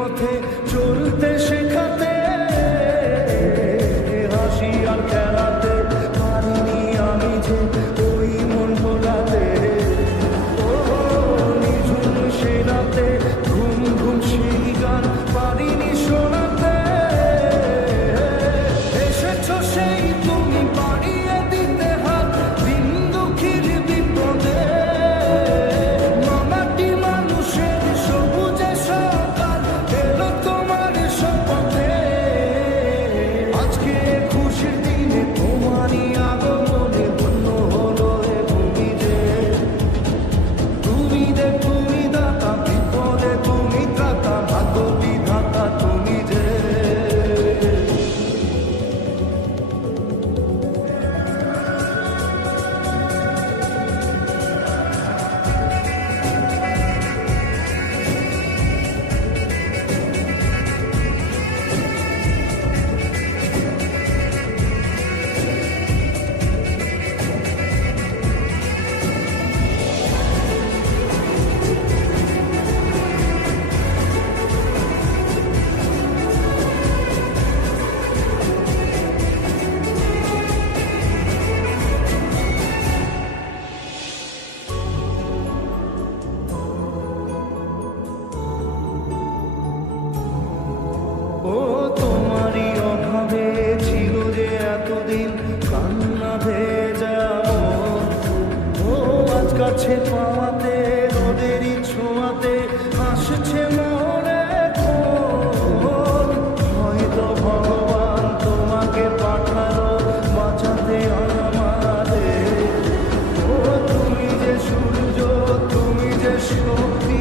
পথে চলতে শেখাতে, হাসি আর খেলাতে পারিনি আমি যে ওই মন ভোলাতে। ও নিঝুম সে রাতে ঘুম ঘুম সেই গান পারিনি শোনাতে। এসেছো সেই তুমি বাড়িয়ে দিতে হাত দিন দুঃখীর বিপদে। মামাটি মানুষের সবুজে সকাল এলো তোমার শপথে। আজকে খুশির দিনে তোমারই আগমনে ধন্য হলো এ ভূমি যে। তুমি দাতা বিপদে তুমি ত্রাতা, ভাগ্য বিধাতা তুমি যে। ও তোমারই অভাবে ছিল যে এতদিন কান্না ভেজা মন। ও আজ কাছে পাওয়াতে রোদেরই ছোঁয়াতে আসছে মনে কোন। হয়তো ভগবান তোমাকে পাঠালো বাঁচাতে আমাদের। ও তুমি যে সূর্য, তুমি যে শক্তি।